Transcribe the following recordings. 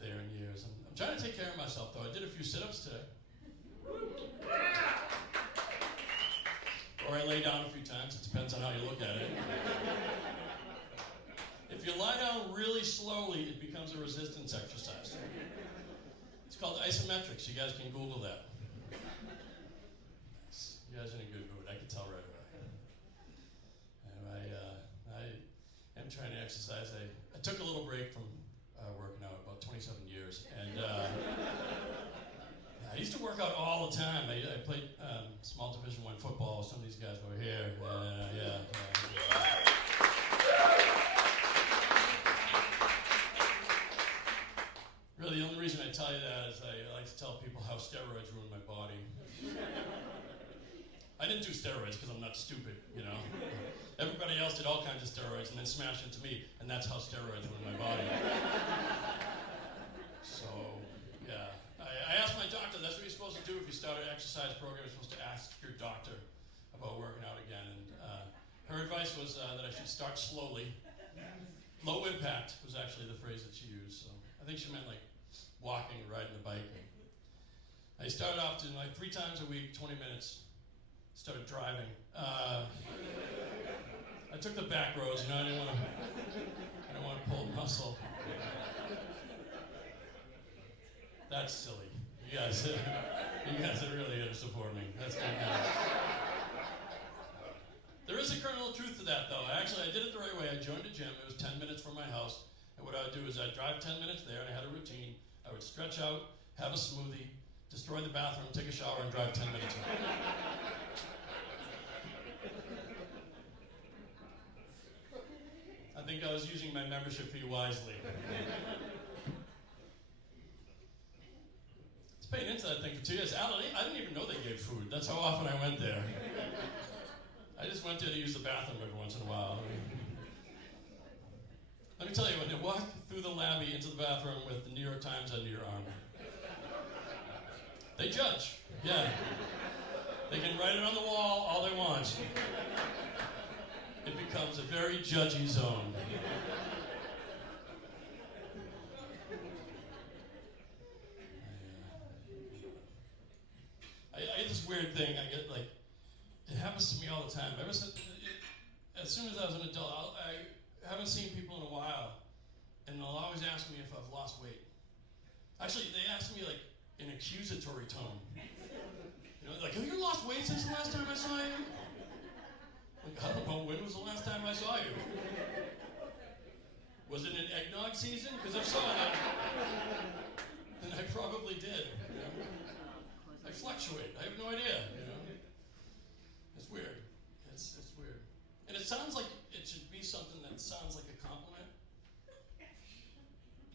there in years. I'm trying to take care of myself, though. I did a few sit-ups today. Or I lay down a few times. It depends on how you look at it. If you lie down really slowly, it becomes a resistance exercise. It's called isometrics. You guys can Google that. You guys are in a good mood. I can tell right away. And I am trying to exercise. I took a little break from working out about 27 years. And I used to work out all the time. I played small Division I football with some of these guys over here. Really, the only reason I tell you that is I like to tell people how steroids ruined my body. I didn't do steroids because I'm not stupid, you know. Everybody else did all kinds of steroids and then smashed into me, and that's how steroids ruined my body. So, yeah. I asked my doctor, that's what you're supposed to do if you start an exercise program. You're supposed to ask your doctor about working out again. And her advice was that I should start slowly. Low impact was actually the phrase that she used. So I think she meant like walking or riding the bike. I started off doing like 3 times a week, 20 minutes. Started driving. I took the back roads, you know, I didn't want to pull muscle. That's silly. You guys are really here to support me. That's good. There is a kernel of truth to that, though. I did it the right way. I joined a gym. It was 10 minutes from my house. And what I would do is I'd drive 10 minutes there, and I had a routine. I would stretch out, have a smoothie, destroy the bathroom, take a shower, and drive 10 minutes home. I think I was using my membership fee wisely. It's paying into that thing for 2 years. Alan, I didn't even know they gave food. That's how often I went there. I just went there to use the bathroom every once in a while. Let me tell you, when you walk through the lobby into the bathroom with the New York Times under your arm, they judge. Yeah. They can write it on the wall all they want. It becomes a very judgy zone. I get this weird thing. I get like, it happens to me all the time. As soon as I was an adult, I haven't seen people in a while, and they'll always ask me if I've lost weight. Actually, they ask me like in accusatory tone. You know, like, have you lost weight since the last time I saw you? Like, I don't know, when was the last time I saw you? Was it an eggnog season? Because if so, then I probably did. You know? I fluctuate. I have no idea. You know, it's weird. It's weird, and it sounds like it should be something that sounds like a compliment.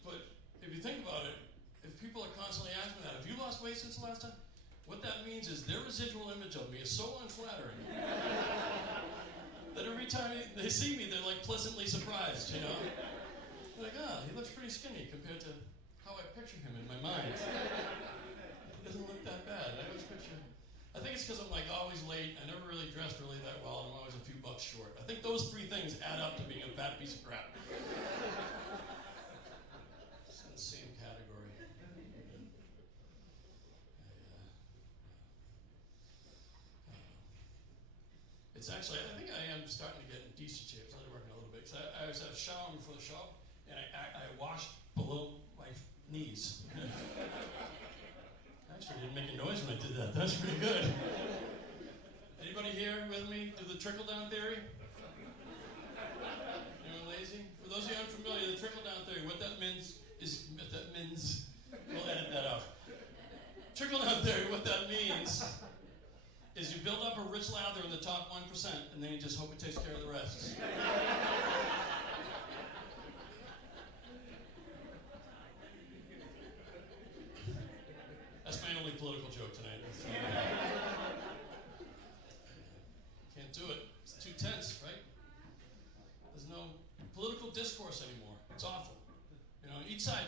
But if you think about it, if people are constantly asking that, have you lost weight since the last time? What that means is their residual image of me is so unflattering that every time they see me, they're like pleasantly surprised, you know? They're like, he looks pretty skinny compared to how I picture him in my mind. He doesn't look that bad. I think it's because I'm like always late. I never really dressed really that well, and I'm always a few bucks short. I think those 3 things add up to being a fat piece of crap. It's in the same category. It's actually, I think I am starting to get in decent shape. So I'm working a little bit. So I was showering before the show, and I washed below my knees. Actually, I didn't make a noise when I did that. That's pretty good. Anybody here with me do the trickle-down theory? Anyone lazy? For those of you unfamiliar, the trickle-down theory, what that means is, we'll edit that out. Trickle-down theory, what that means is you build up a rich lather in the top 1%, and then you just hope it takes care of the rest. That's my only political joke tonight. Can't do it. It's too tense, right? There's no political discourse anymore. It's awful. You know, each side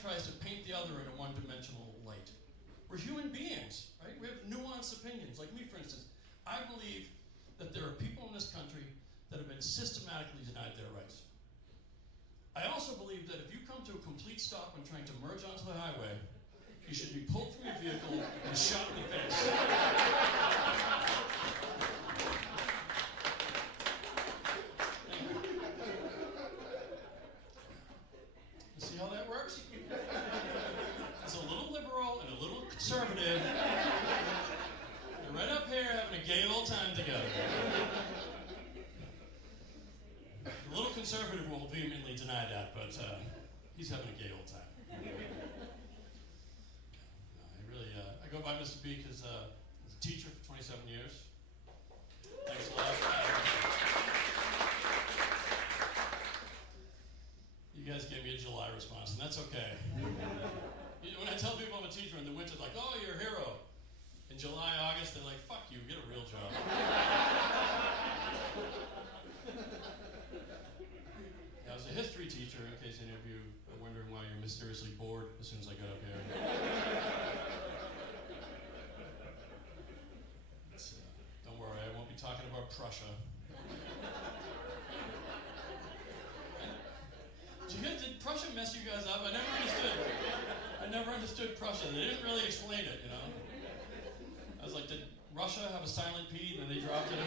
tries to paint the other in a one-dimensional light. We're human beings, right? We have nuanced opinions. Like me, for instance, I believe that there are people in this country that have been systematically denied their rights. I also believe that if you come come to a complete stop when trying to merge onto the highway, you should be pulled from your vehicle and shot in the face. You see how that works? It's a little liberal and a little conservative. They're right up here having a gay old time together. The little conservative will vehemently deny that, but he's having a gay old time. I go by Mr. B because I was a teacher for 27 years. Thanks a lot. You guys gave me a July response, and that's okay. When I tell people I'm a teacher in the winter, like, oh, you're a hero. In July, August, they're like, fuck you, get a real job. I was a history teacher, in case any of you are wondering why you're mysteriously bored as soon as I got up here. Don't worry, I won't be talking about Prussia. Did Prussia mess you guys up? I never understood Prussia. They didn't really explain it, you know? I was like, did Russia have a silent P and then they dropped it in?